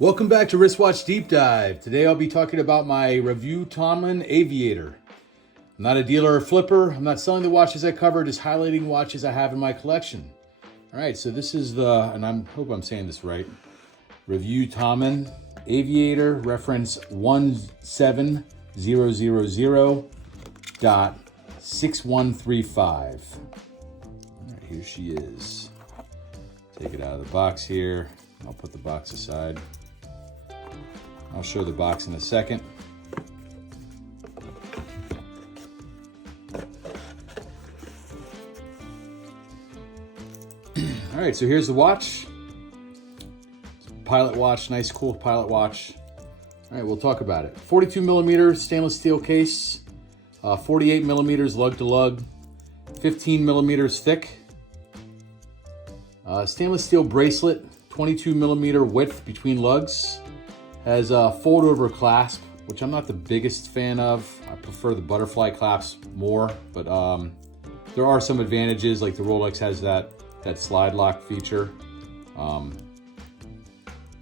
Welcome back to Wristwatch Deep Dive. Today I'll be talking about my Revue Thommen Aviator. I'm not a dealer or flipper. I'm not selling the watches I cover, just highlighting watches I have in my collection. All right, so this is and I hope I'm saying this right, Revue Thommen Aviator, reference 17000.6135. All right, here she is. Take it out of the box here. I'll put the box aside. I'll show the box in a second. All right, so here's the watch. Pilot watch, nice cool pilot watch. All right, we'll talk about it. 42 millimeter stainless steel case, 48 millimeters lug to lug, 15 millimeters thick. Stainless steel bracelet, 22 millimeter width between lugs. Has a fold over clasp, which I'm not the biggest fan of. I prefer the butterfly clasp more, but there are some advantages, like the Rolex has that slide lock feature.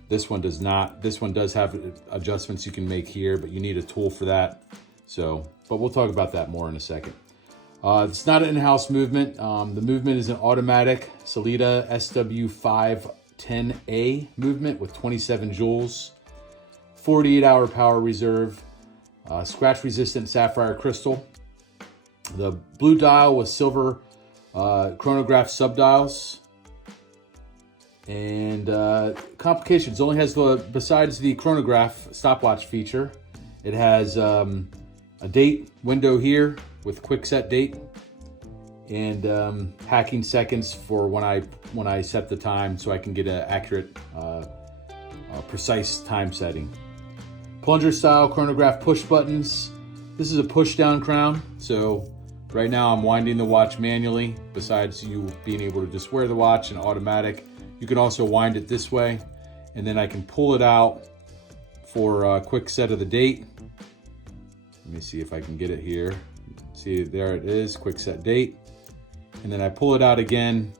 This one does not. This one does have adjustments you can make here, but you need a tool for that. But we'll talk about that more in a second. It's not an in-house movement. The movement is an automatic Sellita SW510A movement with 27 joules. 48-hour power reserve, scratch-resistant sapphire crystal. The blue dial with silver chronograph subdials. And complications, only has besides the chronograph stopwatch feature, it has a date window here with quick set date and hacking seconds for when I set the time so I can get an accurate, precise time setting. Plunger style chronograph push buttons. This is a push down crown. So right now I'm winding the watch manually. Besides you being able to just wear the watch in automatic, you can also wind it this way. And then I can pull it out for a quick set of the date. Let me see if I can get it here. See, there it is, quick set date. And then I pull it out again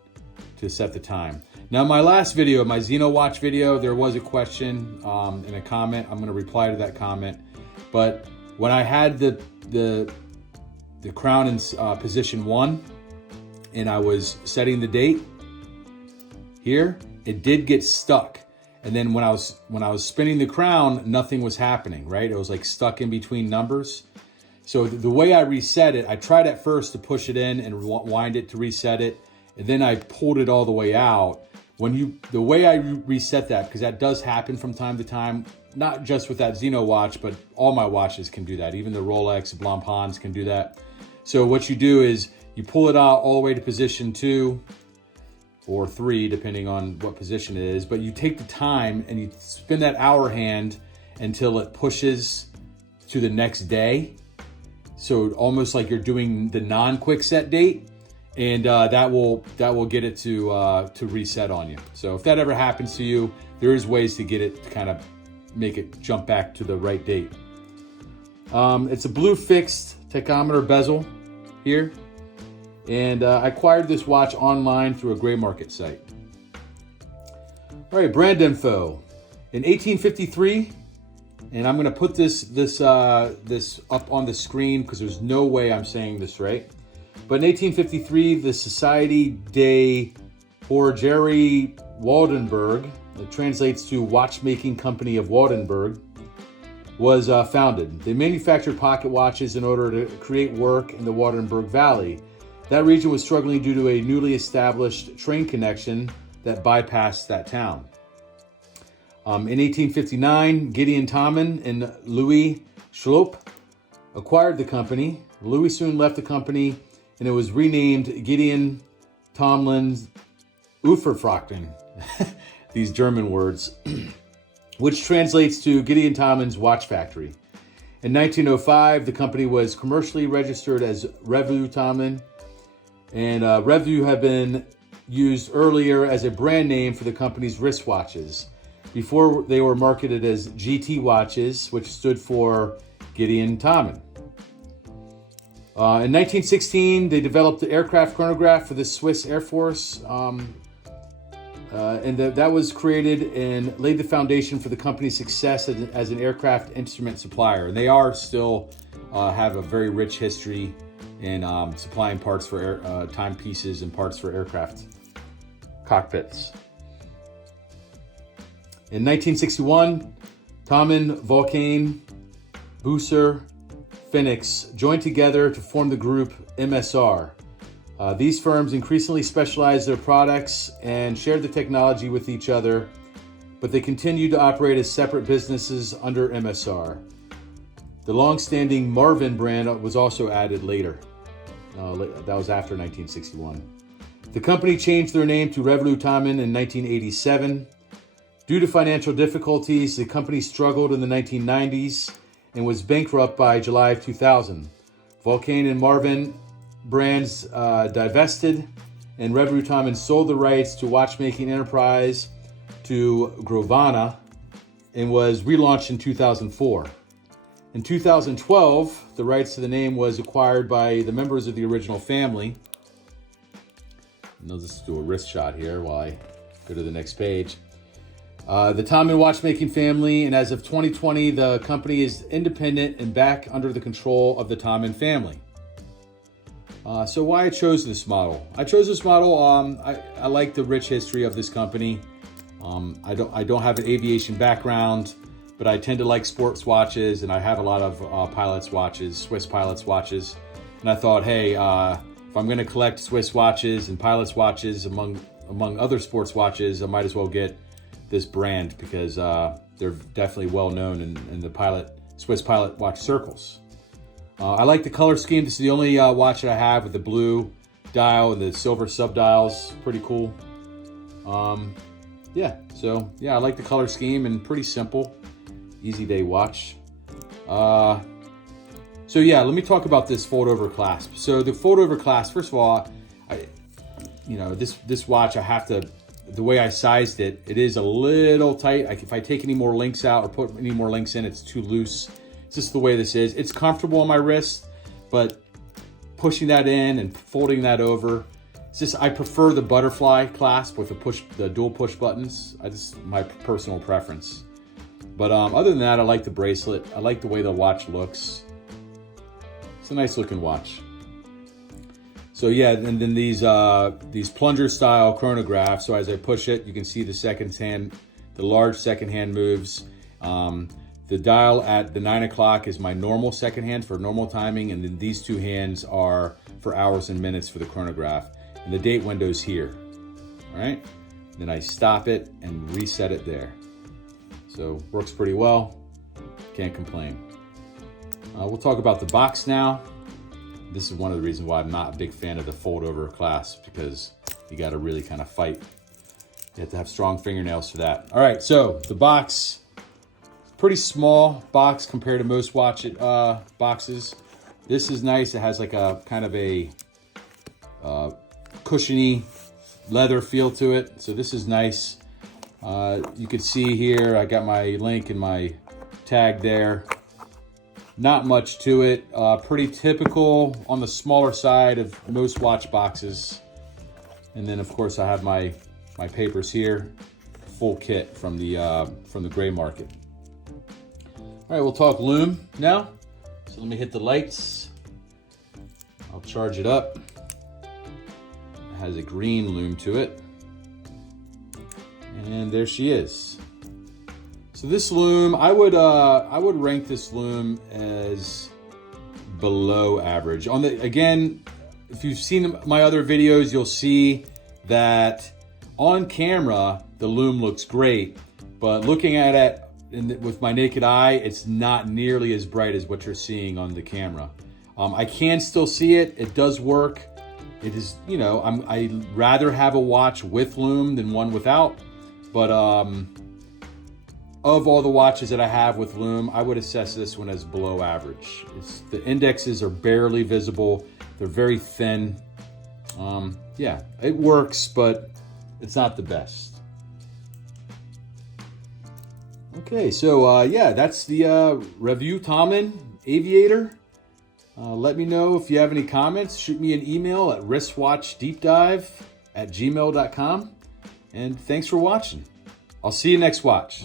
to set the time. Now, my last video, my Xeno Watch video, there was a question in a comment. I'm going to reply to that comment. But when I had the crown in position 1 and I was setting the date here, it did get stuck. And then when I was spinning the crown, nothing was happening, right? It was like stuck in between numbers. So the way I reset it, I tried at first to push it in and wind it to reset it. And then I pulled it all the way out. The way I reset that, because that does happen from time to time, not just with that Xeno watch, but all my watches can do that. Even the Rolex, Blancpains can do that. So what you do is you pull it out all the way to position 2 or 3, depending on what position it is. But you take the time and you spin that hour hand until it pushes to the next day. So almost like you're doing the non-quick set date. And that will get it to reset on you. So if that ever happens to you, there is ways to get it to kind of make it jump back to the right date. It's a blue fixed tachometer bezel here, and I acquired this watch online through a gray market site. All right, brand info. In 1853, and I'm going to put this up on the screen because there's no way I'm saying this right. But in 1853, the Société des Horlogeries Waldenburg, that translates to Watchmaking Company of Waldenburg, was founded. They manufactured pocket watches in order to create work in the Waldenburg Valley. That region was struggling due to a newly established train connection that bypassed that town. In 1859, Gideon Thommen and Louis Schlopp acquired the company. Louis soon left the company, and it was renamed Gideon Thommen's Uferfrachten, these German words, which translates to Gideon Thommen's Watch Factory. In 1905, the company was commercially registered as Revue Thommen, and Revue had been used earlier as a brand name for the company's wristwatches. Before they were marketed as GT watches, which stood for Gideon Thommen. In 1916, they developed the aircraft chronograph for the Swiss Air Force. that was created and laid the foundation for the company's success as an aircraft instrument supplier. And they are still have a very rich history in supplying parts for timepieces and parts for aircraft cockpits. In 1961, Thommen, Vulcain, Bucer, Phoenix joined together to form the group MSR. These firms increasingly specialized their products and shared the technology with each other, but they continued to operate as separate businesses under MSR. The long-standing Marvin brand was also added later. That was after 1961. The company changed their name to Revue Thommen in 1987. Due to financial difficulties, the company struggled in the 1990s and was bankrupt by July of 2000. Vulcain and Marvin brands divested, and Revue Thommen sold the rights to Watchmaking Enterprise to Grovana and was relaunched in 2004. In 2012, the rights to the name was acquired by the members of the original family. And I'll just do a wrist shot here while I go to the next page. The Thommen watchmaking family, and as of 2020, the company is independent and back under the control of the Thommen family. So why I chose this model? I chose this model. I like the rich history of this company. I don't have an aviation background, but I tend to like sports watches, and I have a lot of pilots watches, Swiss pilots watches. And I thought, hey, if I'm going to collect Swiss watches and pilots watches among other sports watches, I might as well get this brand because they're definitely well known in the Swiss pilot watch circles. I like the color scheme. This is the only watch that I have with the blue dial and the silver subdials. Pretty cool. I like the color scheme and pretty simple, easy day watch. Let me talk about this fold over clasp. So the fold over clasp, first of all, this watch, the way I sized it, it is a little tight. If I take any more links out or put any more links in, it's too loose. It's just the way this is. It's comfortable on my wrist, but pushing that in and folding that over, I prefer the butterfly clasp with the dual push buttons. My personal preference. But other than that, I like the bracelet. I like the way the watch looks. It's a nice looking watch. So yeah, and then these plunger style chronographs. So as I push it, you can see the large second hand moves. The dial at the 9 o'clock is my normal second hand for normal timing, and then these two hands are for hours and minutes for the chronograph. And the date window's here. All right. Then I stop it and reset it there. So works pretty well. Can't complain. We'll talk about the box now. This is one of the reasons why I'm not a big fan of the fold over clasp, because you got to really kind of fight. You have to have strong fingernails for that. All right, so the box, pretty small box compared to most watch boxes. This is nice. It has like a kind of a cushiony leather feel to it. So this is nice. You can see here, I got my link and my tag there. Not much to it. Pretty typical on the smaller side of most watch boxes. And then of course I have my papers here, full kit from the gray market. All right, we'll talk lume now. So let me hit the lights. I'll charge it up. It has a green lume to it. And there she is. So this lume, I would rank this lume as below average. Again, if you've seen my other videos, you'll see that on camera the lume looks great, but looking at it with my naked eye, it's not nearly as bright as what you're seeing on the camera. I can still see it. It does work. It is, I'd rather have a watch with lume than one without. But of all the watches that I have with lume, I would assess this one as below average. The indexes are barely visible. They're very thin. It works, but it's not the best. Okay, so that's the Revue Thommen Aviator. Let me know if you have any comments. Shoot me an email at wristwatchdeepdive@gmail.com. And thanks for watching. I'll see you next watch.